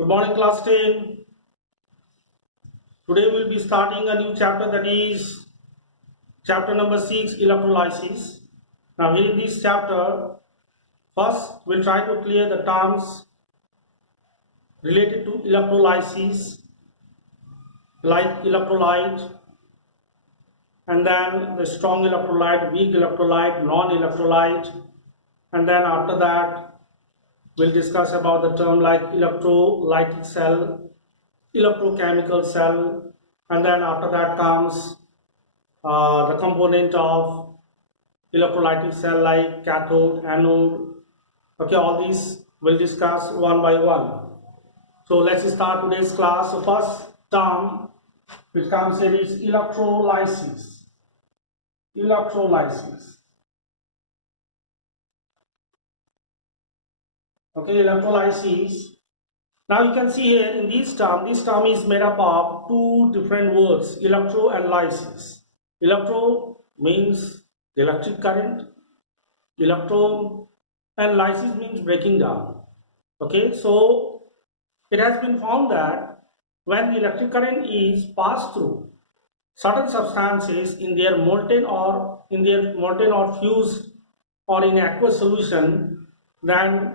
Good morning, class 10. Today we'll be starting a new chapter, that is chapter number 6, electrolysis. Now in this chapter, first we'll try to clear the terms related to electrolysis, like electrolyte, and then the strong electrolyte, weak electrolyte, non-electrolyte, and then after that we'll discuss about the term like electrolytic cell, electrochemical cell, and then after that comes the component of electrolytic cell like cathode, anode. Okay, all these we'll discuss one by one. So let's start today's class. So first term which comes here is electrolysis. Electrolysis. Okay, electrolysis. Now you can see here in this term is made up of two different words, electro and lysis. Electro means the electric current, electron, and lysis means breaking down. Okay, so it has been found that when the electric current is passed through certain substances in their molten or fused or in aqueous solution, then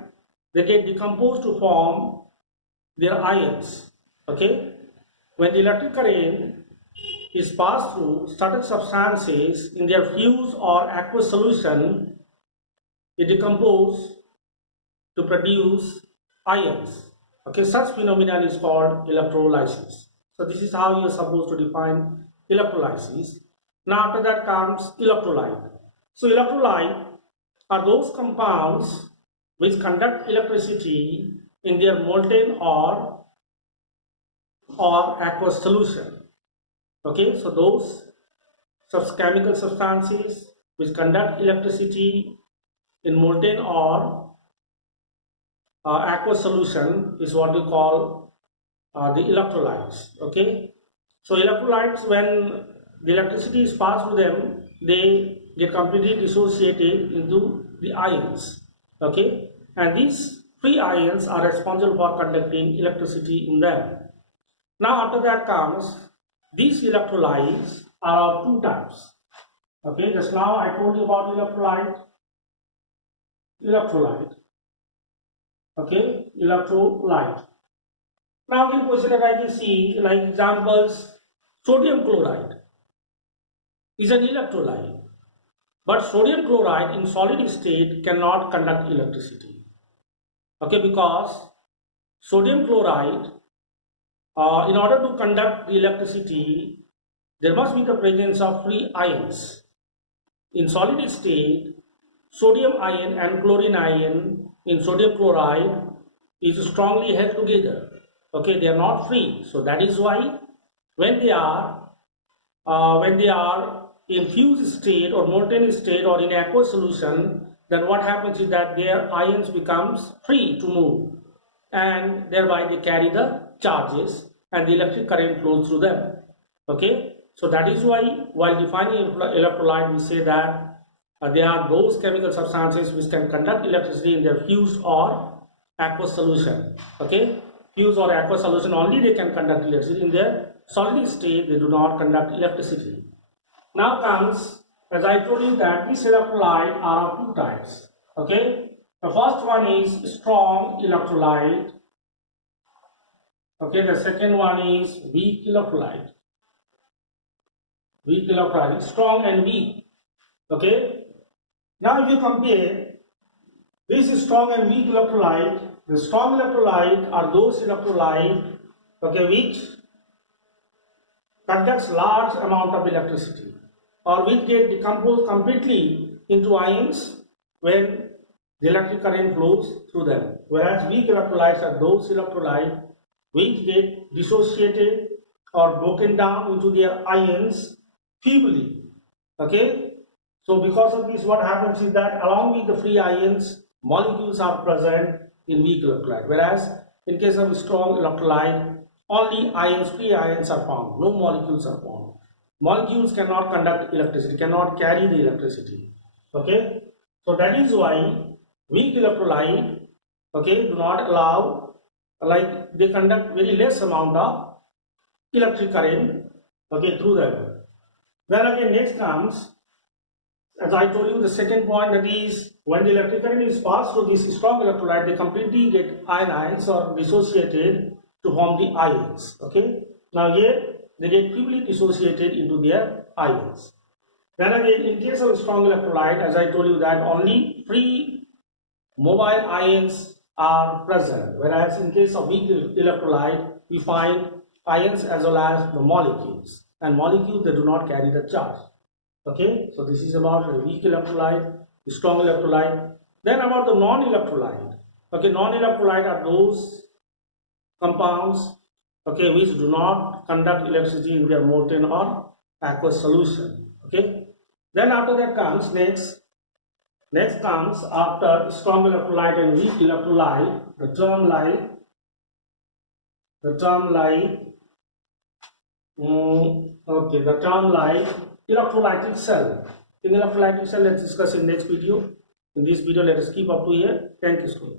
they get decomposed to form their ions. Okay, when the electric current is passed through certain substances in their fused or aqueous solution, it decomposes to produce ions. Okay, such phenomenon is called electrolysis. So this is how you are supposed to define electrolysis. Now after that comes electrolyte. So electrolyte are those compounds which conduct electricity in their molten or aqueous solution. Okay, so those chemical substances which conduct electricity in molten or aqueous solution is what we call the electrolytes. Okay, so electrolytes, when the electricity is passed through them, they get completely dissociated into the ions. Okay, and these free ions are responsible for conducting electricity in them. Now after that comes, these electrolytes are of two types. Okay, just now I told you about electrolyte. Okay, electrolyte. Now in question that I can see, like examples, sodium chloride is an electrolyte, but sodium chloride in solid state cannot conduct electricity. Okay, because sodium chloride, in order to conduct the electricity, there must be the presence of free ions. In solid state, sodium ion and chlorine ion in sodium chloride is strongly held together. Okay, they are not free. So that is why when they are in fused state or molten state or in aqueous solution, then what happens is that their ions becomes free to move, and thereby they carry the charges and the electric current flows through them. Okay, so that is why while defining electrolyte we say that they are those chemical substances which can conduct electricity in their fused or aqueous solution. Okay, fused or aqueous solution only they can conduct electricity. In their solid state they do not conduct electricity. Now comes, as I told you, that these electrolyte are of two types. Okay, the first one is strong electrolyte. Okay, the second one is weak electrolyte. Weak electrolyte, strong and weak. Okay, now if you compare this strong and weak electrolyte, the strong electrolyte are those electrolyte, okay, which conducts large amount of electricity or which get decomposed completely into ions when the electric current flows through them. Whereas weak electrolytes are those electrolytes which get dissociated or broken down into their ions feebly. Okay, so because of this, what happens is that along with the free ions, molecules are present in weak electrolyte, whereas in case of strong electrolyte, only ions, free ions are found, no molecules are found. Molecules cannot conduct electricity, cannot carry the electricity. Okay, so that is why weak electrolyte, okay, do not allow like they conduct very less amount of electric current, okay, through them. Then again next comes, as I told you, the second point, that is when the electric current is passed through this strong electrolyte, they completely get ionized or dissociated to form the ions. Okay. Now here they get quickly dissociated into their ions. Then again, in case of strong electrolyte, as I told you, that only free mobile ions are present, whereas in case of weak electrolyte, we find ions as well as the molecules, and molecules they do not carry the charge. Okay, so this is about the weak electrolyte, the strong electrolyte. Then about the non-electrolyte. Okay, non-electrolyte are those compounds, okay, which do not conduct electricity in their molten or aqueous solution. Okay, then after that comes next comes after strong electrolyte and weak electrolyte, the term like electrolytic cell. In electrolytic cell, let's discuss in next video. In this video, let us keep up to here. Thank you, students.